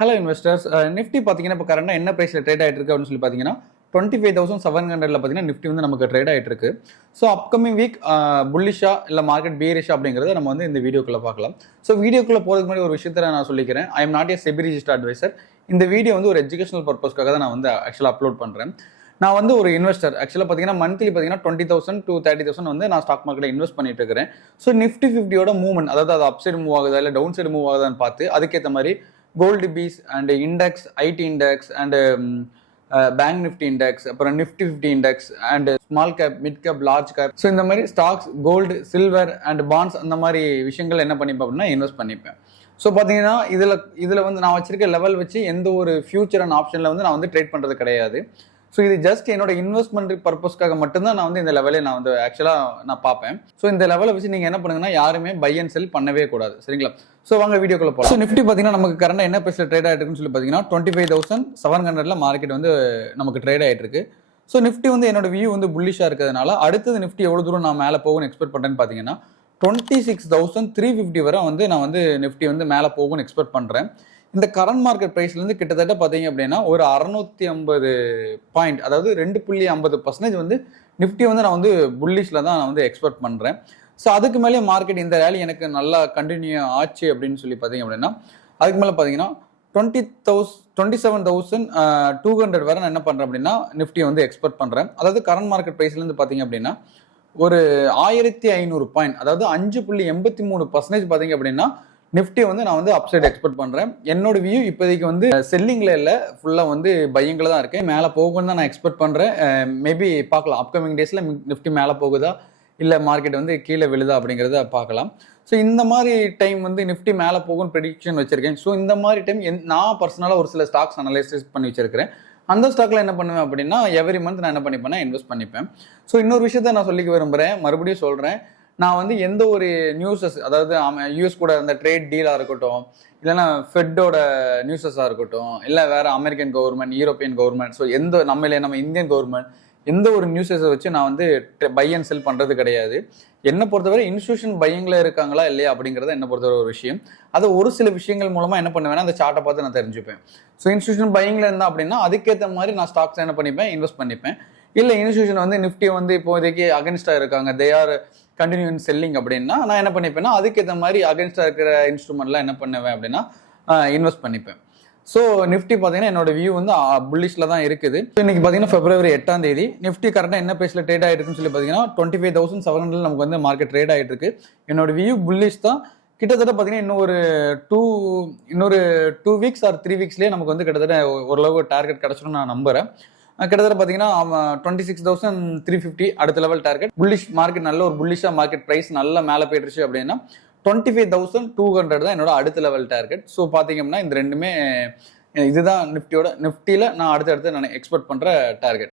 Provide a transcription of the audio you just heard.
Hello investors, Nifty பார்த்தீங்கன்னா இப்போ கரண்டாக என்ன ப்ரைஸில் ட்ரேட் ஆகிட்டு இருக்கு அப்படின்னு சொல்லி பார்த்தீங்கன்னா 25,700 பார்த்தீங்கன்னா நிஃப்டி வந்து நமக்கு ட்ரேட் ஆகிட்டு இருக்கு. ஸோ அப்கமிங் வீக் புல்லிஷா இல்லை மார்க்கெட் பீரிஷா அப்படிங்கிறத நம்ம வந்து இந்த வீடியோக்குள்ளே பார்க்கலாம். ஸோ வீடியோக்குள்ளே போகிறதுக்கு முன்னாடி ஒரு விஷயத்தை நான் சொல்லிக்கிறேன். I am not a SEBI registered advisor. இந்த வீடியோ வந்து ஒரு எஜுகேஷனல் பர்பஸ்க்காக தான் நான் வந்து ஆக்சுவலாக அப்லோட் பண்ணுறேன். நான் வந்து ஒரு இன்வெஸ்டர். ஆக்சுவலாக பார்த்தீங்கன்னா மந்த்லி பார்த்தீங்கன்னா 20,000 to 30,000 வந்து நான் ஸ்டாக் மார்க்கெட்டில் இன்வெஸ்ட் பண்ணிட்டு இருக்கிறேன். ஸோ நிஃப்டி 50யோட மூவ்மெண்ட், அதாவது அது அப் சைடு மூவ் ஆகுதா இல்லை டவுன் சைடு மூவ் ஆகுதான்னு பார்த்து அதுக்கேற்ற மாதிரி gold bees and index, IT index and bank Nifty index, அப்புறம் Nifty 50 index and small cap, mid cap, large cap, so இந்த மாதிரி stocks, gold, silver and bonds அந்த மாதிரி விஷயங்கள் என்ன பண்ணிப்பேன் அப்படின்னா இன்வெஸ்ட் பண்ணிப்பேன். ஸோ பார்த்தீங்கன்னா இதில் வந்து நான் வச்சிருக்க லெவல் வச்சு எந்த ஒரு ஃபியூச்சர் அண்ட் ஆப்ஷனில் வந்து நான் வந்து ட்ரேட் பண்ணுறது கிடையாது. ஸோ இது ஜஸ்ட் என்னோட இன்வெஸ்ட்மெண்ட் பர்பஸ்க்காக மட்டும்தான் நான் வந்து இந்த லெவலே நான் வந்து ஆக்சுவலாக நான் பார்ப்பேன். ஸோ இந்த லெவலை வச்சு நீங்கள் என்ன பண்ணுங்கன்னா யாருமே பை அண்ட் செல் பண்ணவே கூடாது, சரிங்களா? ஸோ வாங்க வீடியோக்குள்ள போகலாம். ஸோ நிஃப்டி பார்த்தீங்கன்னா நமக்கு கரண்ட் என்ன ப்ரைஸில் ட்ரேட் ஆகிட்டு இருக்குன்னு சொல்லி பார்த்தீங்கன்னா 25,700 மார்க்கெட் வந்து நமக்கு ட்ரேட் ஆகிட்டு இருக்கு. ஸோ நிஃப்டி வந்து என்னோட வியூ வந்து புல்லிஷாக இருக்கிறதுனால அடுத்தது நிஃப்டி எவ்வளோ தூரம் நான் மேலே போகும்னு எக்ஸ்பெக்ட் பண்ணுறேன்னு பார்த்தீங்கன்னா 26,350 வரை வந்து நான் வந்து நிஃப்டி வந்து மேலே போகும்னு எக்ஸ்பெக்ட் பண்ணுறேன். இந்த கரண்ட் மார்க்கெட் ப்ரைஸ்லேருந்து கிட்டத்தட்ட பார்த்தீங்க அப்படின்னா ஒரு 650 பாயிண்ட், அதாவது 2.50% வந்து நிஃப்டி வந்து நான் வந்து புல்லிஷில் தான் நான் வந்து எக்ஸ்பெக்ட் பண்ணுறேன். ஸோ அதுக்கு மேலே மார்க்கெட் இந்த ரேலி எனக்கு நல்லா கண்டினியூ ஆச்சு அப்படின்னு சொல்லி பார்த்தீங்க அப்படின்னா அதுக்கு மேலே பார்த்தீங்கன்னா 27,200 வரை நான் என்ன பண்ணுறேன் அப்படின்னா நிஃப்டி வந்து எக்ஸ்பெக்ட் பண்ணுறேன். அதாவது கரண்ட் மார்க்கெட் ப்ரைஸ்லேருந்து பார்த்தீங்க அப்படின்னா ஒரு 1,500 பாயிண்ட், அதாவது 5.83% பார்த்தீங்க அப்படின்னா நிஃப்டி வந்து நான் வந்து அப்சைட் எக்ஸ்பெக்ட் பண்ணுறேன். என்னோட வியூ இப்போதைக்கு வந்து செல்லிங்கில் இல்லை, ஃபுல்லாக வந்து பையிங்கில் தான் இருக்கேன். மேலே போகுன்னு தான் நான் எக்ஸ்பெக்ட் பண்ணுறேன். மேபி பார்க்கலாம் அப்கமிங் டேஸில் நிஃப்டி மேலே போகுதா இல்லை மார்க்கெட் வந்து கீழே விழுதா அப்படிங்கிறத பார்க்கலாம். ஸோ இந்த மாதிரி டைம் வந்து நிஃப்டி மேலே போகும்னு ப்ரெடிக்ஷன் வச்சிருக்கேன். ஸோ இந்த மாதிரி டைம் நான் பர்சனலாக ஒரு சில ஸ்டாக்ஸ் அனலைசிஸ் பண்ணி வச்சிருக்கிறேன். அந்த ஸ்டாக்ல என்ன பண்ணுவேன் அப்படின்னா எவ்ரி மந்த் நான் என்ன பண்ணிப்பேன்னா இன்வெஸ்ட் பண்ணிப்பேன். ஸோ இன்னொரு விஷயத்த நான் சொல்லிக்க விரும்புகிறேன், மறுபடியும் சொல்கிறேன். நான் வந்து எந்த ஒரு நியூஸஸ், அதாவது யூஎஸ் கூட அந்த ட்ரேட் டீலாக இருக்கட்டும், இல்லைன்னா ஃபெட்டோட நியூஸஸாக இருக்கட்டும், இல்லை வேற American government, European government, so நம்ம இந்தியன் கவர்மெண்ட் எந்த ஒரு நியூஸஸை வச்சு நான் வந்து பை அண்ட் செல் பண்ணுறது கிடையாது. என்னை பொறுத்தவரை இன்ஸ்டியூஷன் பையிங்கில் இருக்காங்களா இல்லையா அப்படிங்கிறத என்னை பொறுத்தவரை ஒரு விஷயம். அது ஒரு சில விஷயங்கள் மூலமாக என்ன பண்ணுவேன்னா அந்த சார்ட்டை பார்த்து நான் தெரிஞ்சுப்பேன். ஸோ இன்ஸ்டியூஷன் பையிங்கில் இருந்தால் அப்படின்னா அதுக்கேற்ற மாதிரி நான் ஸ்டாக்ஸ் என்ன பண்ணிப்பேன், இன்வெஸ்ட் பண்ணிப்பேன். இல்லை இன்ஸ்டியூஷன் வந்து நிஃப்டி வந்து இப்போதைக்கு அகென்ஸ்டாக இருக்காங்க, தே ஆர் கண்டினியூ செல்லிங் அப்படின்னா நான் என்ன பண்ணிப்பேன்னா அதுக்கேற்ற மாதிரி அகென்ஸ்டாக இருக்கிற இன்ஸ்ட்ருமெண்ட்லாம் என்ன பண்ணுவேன் அப்படின்னா இன்வெஸ்ட் பண்ணிப்பேன். ஸோ நிஃப்டி பார்த்தீங்கன்னா என்னோட வியூ வந்து புல்லிஷில் தான் இருக்குது. ஸோ இன்னைக்கு பார்த்தீங்கன்னா February 8 நிஃப்டி கரெக்டாக என்ன ப்ரைஸில் ட்ரேட் ஆகிட்டு இருக்குன்னு சொல்லி பார்த்தீங்கன்னா 25,700 நமக்கு வந்து மார்க்கெட் ட்ரேட் ஆகிட்டு இருக்கு. என்னோட வியூ புல்லிஷ் தான். கிட்டத்தட்ட பார்த்தீங்கன்னா இன்னொரு 2 வீக்ஸ் ஆர் 3 வீக்ஸ்லேயே நமக்கு வந்து கிட்டத்தட்ட ஓரளவு டார்கெட் கிடச்சிடும் நான் நம்புறேன். கிட்டத்தட்ட பார்த்தீங்கன்னா 26,350 அடுத்த லெவல் டார்கெட். புல்லிஷ் மார்க்கெட், நல்ல ஒரு புல்லிஷாக மார்க்கெட் ப்ரைஸ் நல்லா மேலே போயிடுச்சு அப்படின்னா 25,200 தான் என்னோட அடுத்த லெவல் டார்கெட். ஸோ பார்த்தீங்கன்னா இந்த ரெண்டுமே இதுதான் நிஃப்டியில் நான் அடுத்தடுத்து நான் எக்ஸ்பெக்ட் பண்ணுற டார்கெட்.